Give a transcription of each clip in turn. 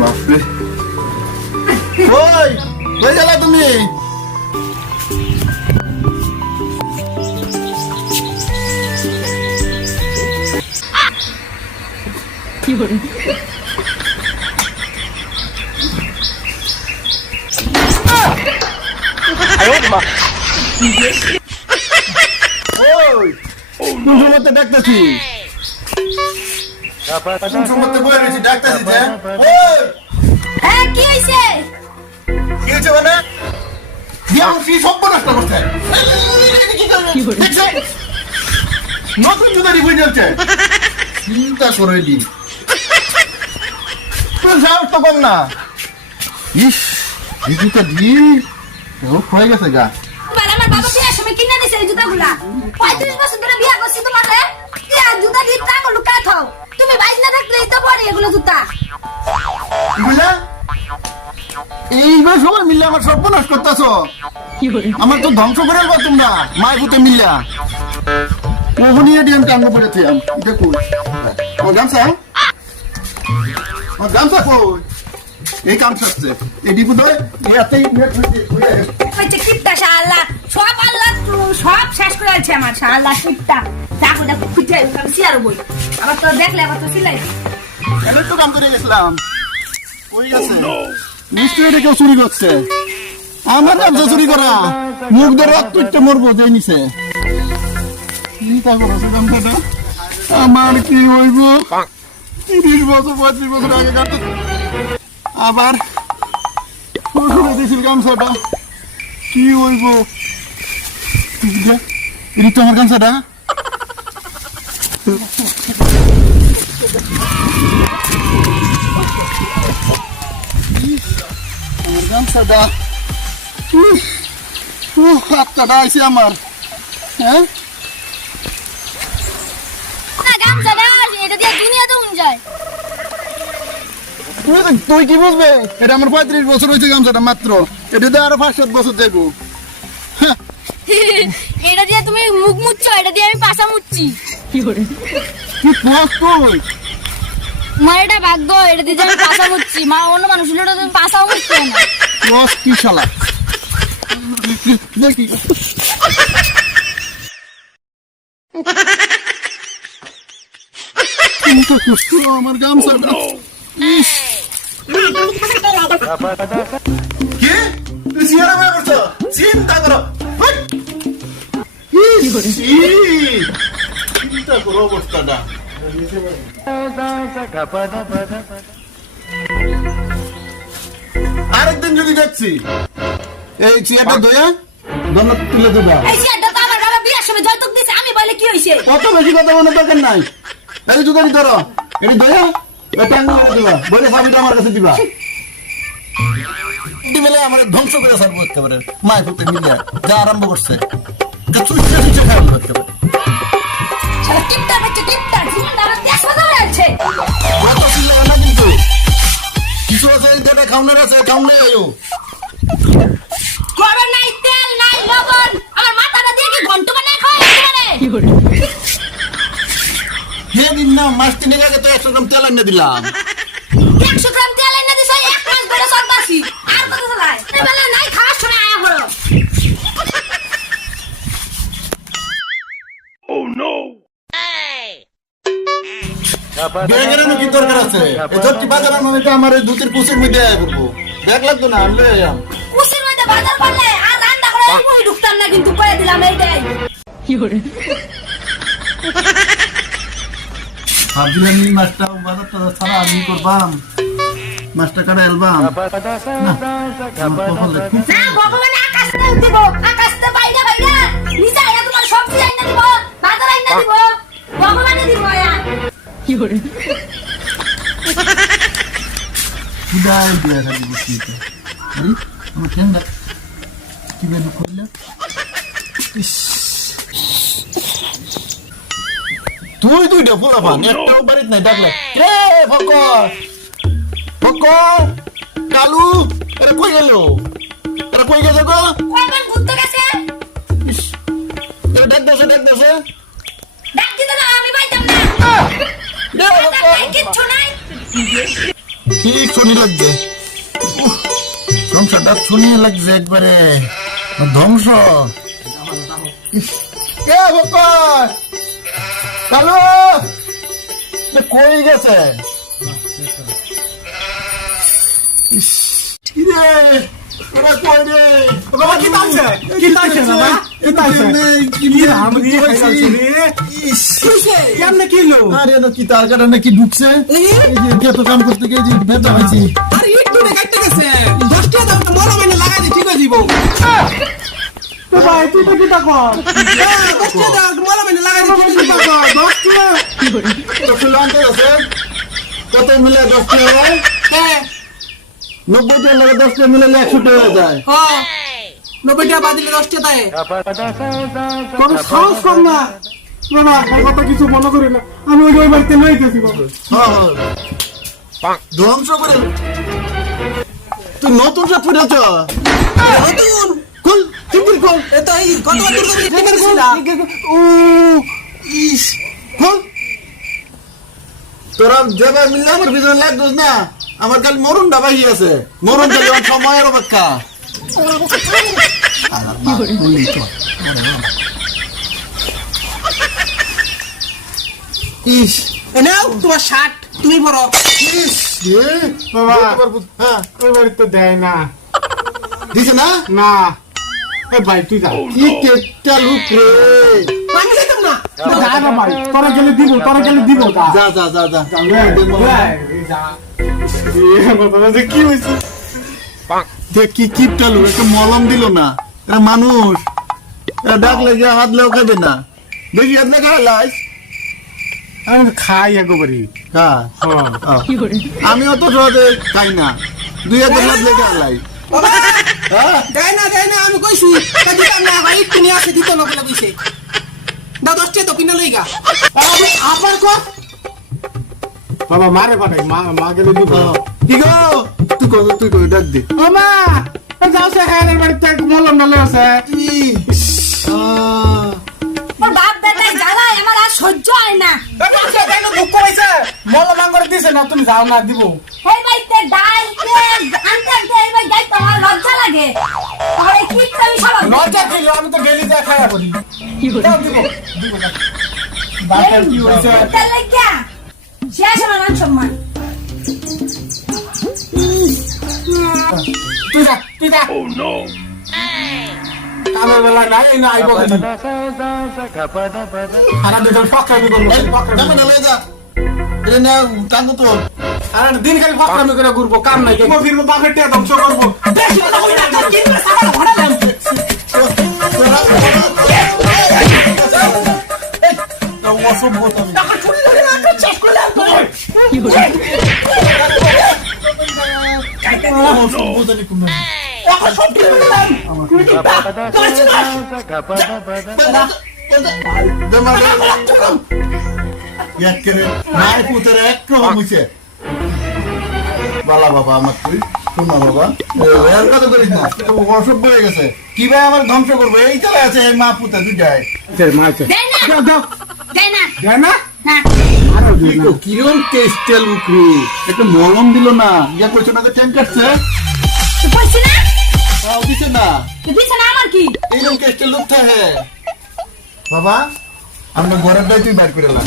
বাপরে। ওই কই গেলা তুমি? ওই কোন সময়তে হ্যাঁ? কি হয়েছে কি হয়েছে মানে? কি সব নষ্ট করছে? নতুন জুতারি বই চলছে চিন্তা করে দিন। সাহস তো কম না। ইস জুতা দিন হয়ে গেছে গা। আমার বাবা বিয়ার সময় কিনে দিছে এই জুতাগুলা? পঁয়ত্রিশ বছর ধরে বিয়া করছি তোমাকে জুতা দিয়ে টাকা লুকা থাও? তুমি বাইক না থাকলে তো পরে এগুলো জুতা। বুঝলা? এইবার সবাই মিলে আমার সর্বনাশ করতেছ। আমার তো ধ্বংস করে আলবা তোমরা। মায় ভূতে মিল্লা ওহনিয়ে দিয়ে আমি টাঙ্গ পড়েছি এটা কই? ও গামছা? ও গামছা কই? এই কাম ডিপু দই এই এতই কিপটা শালা সব আল্লাহ সব শেষ করে আছে আমার শালা কিপটা। দেখো দেখো খুঁজে আমি সিয়ার বই। আবার তো দেখলে আবার তো সিলাই এবার তো কাম করে গেছিলাম। কই গেছে নিশ্চয়ই এটা কেউ চুরি করছে। আমার গামছা চুরি করা। মুখ ধরে অত্যুচ্চ মরবো যে নিছে। চিন্তা করছে গামছাটা আমার কি হইব? তিরিশ বছর পঁয়ত্রিশ বছর আগে কাটতে। আবার শ্বশুরে দিয়েছিল গামছাটা। কি হইব? এটা তো আমার গামছাটা। আমার গামছাটা হাতটা আমার হ্যাঁ তুই কি বুঝবে এটা আমার পঁয়ত্রিশ বছর হয়েছে গামছাটা মাত্র এটা দিয়ে আরও পাঁচ সাত বছর হ্যাঁ, এটা দিয়ে তুমি মুখ মুচ্ছ এটা দিয়ে আমি পাশা মুচ্ছি কি মা এটা ভাগ্য এটা দিয়ে আমি পাশা মুচ্ছি মা অন্য মানুষ হলে তুমি পাশাও মুছতে না কি শালা? করছ আমার গামছাটা। কি? তুই সিয়ারা বের করছ? চিন্তা করো! চিন্তা করো অবস্থাটা। আরেকদিন যদি দেখছি। এই চেয়ারটা ধোয়া দন্ড তুলে দেবা। এই তো আমার বাবা বিয়ার সময় যৌতুক দিছে আমি বলে কি হইছে? কত বেশি কথা মনে দরকার নাই। এই ধরো। এটি ধোয়া এটা আঙ্গুল করে দিবা। বলে আমার কাছে দিবা। দিবেলে আমার ধ্বংস করে সারবো একেবারে। মায় ফুটে মিলিয়া যা আরম্ভ করছে। একেবারে শালা টিপটা বাচ্চা টিপটা জীবন দ্বারা দেশ বাজার আছে কত চিল্লাবে না কিন্তু কিছু আছে যেটা খাওনের আছে খাওনে আয়ো গরম নাই তেল নাই লবণ। আমার মাথাটা দিয়ে কি ঘন্ট বানায় খাওয়া একেবারে হে দিন না মাস তিনেক আগে তো একশো গ্রাম তেল এনে দিলাম। কি দরকার আছে? এই আমার এই দুধের কুচির মধ্যে আয় করব? ব্যাগ লাগতো না আনলে আয়াম কুসির মধ্যে বাজার করলে আর রান্না করে এই ঢুকতাম না কিন্তু দিলাম এইটাই ভাবছিলাম এই মাছটা বাজার টাজার ছাড়া আমি করবাম। মাছটা কাটা এলবাম না, ভগবান আকাশ থেকে খুদাই দিয়া খালি বুঝছি আরে আমার ঠান্ডা কি বের করলে তুই দুইটা পোলা পান একটাও বাড়িতে নাই ডাকলে রে ফকর। ফকর। কালু এরা কই গেল? এরা কই গেছে গো? কয়বার ঘুরতে গেছে ইস, এরা ডাক দেছে ডাক দেছে ডাক দিতে না আমি পাইতাম না। কিচ্ছু নাই। ঠিক শুনি লাগছে? সংসারটা শুনিয়ে লাগছে একবারে। ধ্বংস। ইস, কে কালো এ কই গেছে? ইস, বাবা কি তাইছে কি তাইছে বাবা কি নেই, কি রাম রে ইস, কেমনে কি লো আরে না কি তার কাটা নাকি ঢুকছে এই যে এত কাম করতে গিয়ে যে ভেজা হয়েছি আরে ইট দূরে কাটতে গেছে দশ টাকা কত মিলে দশ টাকা হ্যাঁ নব্বই টাকা লাগে দশ টাকা মিলে একশো টাকা যায়। হ্যাঁ নব্বই টাকা বাদ দিলে দশ টাকা দেয়। তোর সাহস কম না। আমার কথা কিছু মনে করি না। আমি ওই ওই বাড়িতে লই গেছি বাবা। হ্যাঁ, হ্যাঁ। ধ্বংস করে তুই নতুন ফুটেছ নতুন? খুল টিকিট খুল এ তো এই কতবার দূর করে টিকে টিকিট ও ইস। খুল তোরা যেবার মিললে আমার ভিতরে লাগছিস না? আমার কাল মরণ ডাবাই আছে। মরণ চলে সময়ের অপেক্ষা। ইস। এ নাও তোমার শার্ট তুমি পরো। ইস বাবা। হ্যাঁ ওই তো দেয় না। দিছে না? না। এ ভাই তুই যা। কি কেকটা লুক রে। আমি যেতাম না। যা না ভাই। তোরা গেলে দিব তোরা গেলে দিব যা। যা যা যা যা। যে কি হয়েছে দেখ কি কিপটা একটা মলম দিল না। এটা মানুষ। এটা ডাকলে গিয়ে হাত লেও খাবে না। দেখি হাত লেখা লাইস আমি খাই একবারই। হ্যাঁ। হ্যাঁ। আমি অত সহজে খাই না। দুই হাতে হাত লেখা লাই হ্যাঁ। দেয় না দেয় না আমি কইছি তা দিতাম না ভাই একটু নিয়ে আসে দিত না বলে কইছে। দাও দশ তো কিনা লইগা। আবার কর। বাবা মারে পাঠাই মা মা গেলে দিব। হ্যাঁ। কি গো? তুই কো তুই কো ডাক দে। ও মা এ যাও সে খায়ের বাড়িতে একটু মলম ডালে আছে। ওর বাপ বেটাই জ্বালায় আমার আর সহ্য হয় না। দুঃখ পাইছে? মলম আঙ্গরে দিছে না তুমি যাও না দিব। এই ডাল তেল আনতে আনতে এই বাড়ি যাইতে আমার লজ্জা লাগে। তাহলে কি আমি সব নটা দিল আমি তো গেলি যা খায়া করি। যাও দিব। দিব না। বাপের কি হয়েছে? তেল লাগিয়া শেষ আমার মান সম্মান তুই যা তুই যা কামের বেলা নাই না আইব খালি ফকরামি করব এই, ফকরামি যাবে না, লয়ে যা। এটা নে, টাঙ্গু তো। আর দিন খালি ফকরামি করে ঘুরবো কাম নাই কে ফিরবো বাপের টিয়া ধ্বংস করব। বেশি কথা কই না তোর কিনবে সারা ভরালাম অসভ্যতা আমি। টাকা বালা বাবা আমার তুই শোন বাবা এর কথা করিস না তো অসভ্য হয়ে গেছে কি ভাই আমার ধ্বংস করব এই তলে আছে মা পুতে দেয় না দাও দাও দেয় না কিরম টেস্টেল উকরি একটা মলম দিল না। ইয়া কইছো না ট্যাঙ্ক কাটছে? তো বলছি না? তাও দিছে না। দিছে না আমার কি? এইরকম টেস্টেল লুক থাকে বাবা আমরা ঘরের দায় তুই বাইর করে লাগ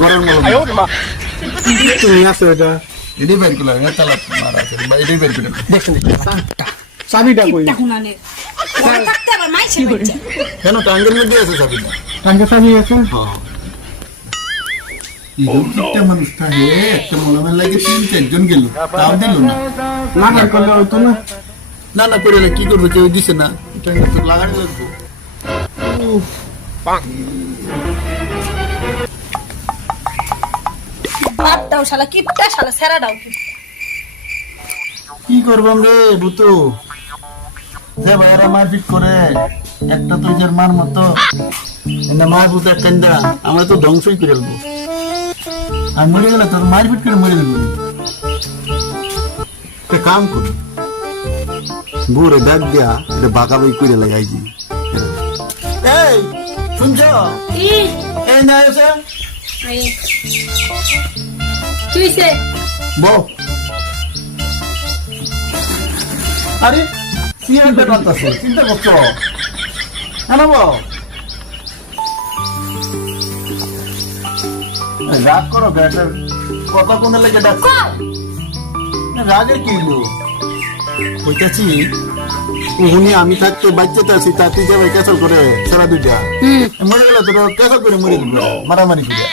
ঘরের মলম তুমি আসো এটা? এটাই বাইর করে লাগ তালা মারা আছে এটাই বাইর করে দেখছেন চাবিটা কই? করছে কেন টাঙ্গের মধ্যে আছে চাবিটা? টাঙ্গে চাবি আছে? এরকম একটা মানুষ থাকে একটা মলমের লাগে তিন চারজন গেল। তাও দিল না না। না করলে হয়তো না। না না করে কি করব কেউ দিছে না। এটা তো লাগানো লাগবে। বাদ শালা কিপটা শালা সেরা কি করবাম রে বুতু যে ভাইরা মারপিট করে। একটা তো নিজের মার মতো। মার বুতো একটা আমরা তো ধ্বংসই করে দেবো আর মরে গেলে তোর মারপিট করে মরে দেবো একটা কাম করি। বুড়ে ডাক দিয়া এটা বাঁকা বই করে লাগাইছি এই শুনছ? কি? এই না এসে? হইছে? বউ। আরে সিয়ার বেতন আছে চিন্তা করছ? হ্যাঁ বউ? রাগ করো ব্যাটার কথা কোনে লেগে ডাক রাগে কি হলো? কইতাছি উনি আমি থাকতে বাচ্চাতে আছি তা তুই যাবে ক্যাসল করে সারা দুইটা। মরে গেলে তোর ক্যাসল করে মরে দিবে মারামারি করে।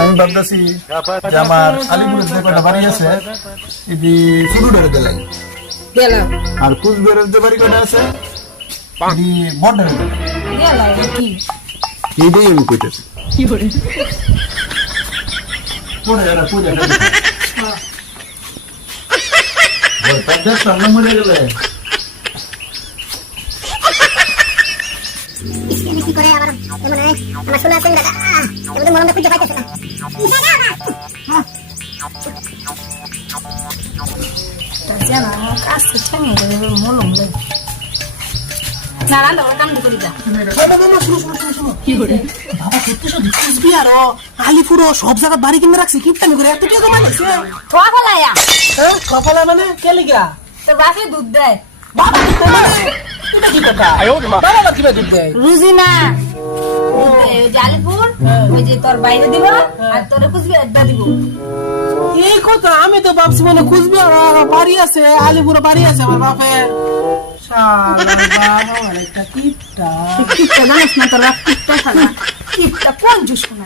আমি ভাবতেছি যে আমার আলিপুরের যে কটা বাড়ি আছে এটি শুরু ধরে দিলে গেলাম। আর কুচবিহারের যে বাড়ি কটা আছে এটি দিলে আমি কইতেছি। কি করে আবার এমন আমার শোনা আছে দাদা এমন মরমটা খুঁজে পাইতেছে না জানা আমার কাজ করছে না মলম লাই না রান্না ওরা কাম করে? যা বাবা সত্যি সত্যি কুচবিহার ও আলিপুর সব জায়গায় বাড়ি কিনে রাখছে কিপটামি করে? এত ফলাইয়া হ্যাঁ কপালা মানে? কে লিগা দুধ দেয়। বাবা এটা কি কথা? বাবা আবার দুধ দেয়? রুজি না। ওই যে আলিপুর ওই যে তোর বাইরে দিব আর তোর দিব। এই কথা আমি তো ভাবছি মানে কুচবিহার বাড়ি আছে আলিপুর বাড়ি আছে আমার বাপের। কিপটা কোন জুস কোনা